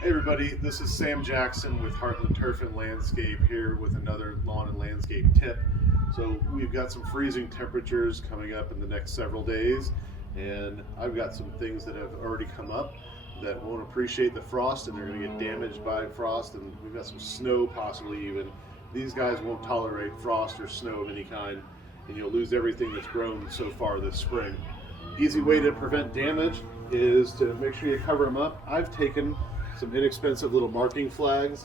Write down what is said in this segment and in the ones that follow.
Hey everybody, this is Sam Jackson with Heartland Turf and Landscape here with another lawn and landscape tip. So we've got some freezing temperatures coming up in the next several days, and I've got some things that have already come up that won't appreciate the frost and they're going to get damaged by frost, and we've got some snow possibly even. These guys won't tolerate frost or snow of any kind, and you'll lose everything that's grown so far this spring. Easy way to prevent damage is to make sure you cover them up. I've taken some inexpensive little marking flags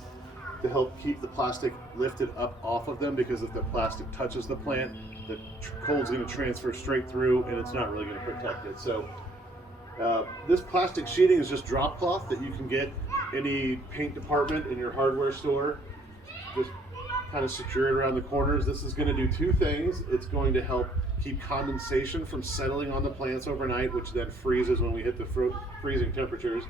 to help keep the plastic lifted up off of them, because if the plastic touches the plant, the cold's going to transfer straight through and it's not really going to protect it. So this plastic sheeting is just drop cloth that you can get any paint department in your hardware store. Just kind of secure it around the corners. This is going to do two things. It's going to help keep condensation from settling on the plants overnight, which then freezes when we hit the freezing temperatures.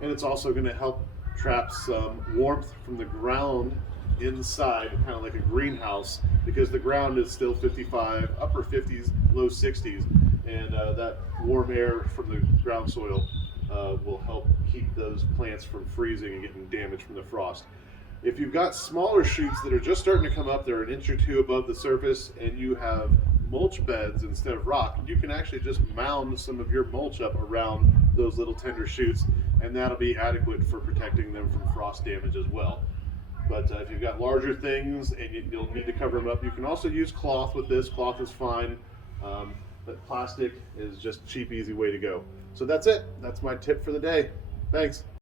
And it's also going to help trap some warmth from the ground inside, kind of like a greenhouse, because the ground is still 55, upper 50s, low 60s, and that warm air from the ground soil will help keep those plants from freezing and getting damaged from the frost. If you've got smaller shoots that are just starting to come up, they're an inch or two above the surface, and you have mulch beds instead of rock, you can actually just mound some of your mulch up around those little tender shoots, and that'll be adequate for protecting them from frost damage as well. But if you've got larger things and you'll need to cover them up, you can also use cloth with this. Cloth is fine, but plastic is just cheap, easy way to go. So that's it. That's my tip for the day. Thanks.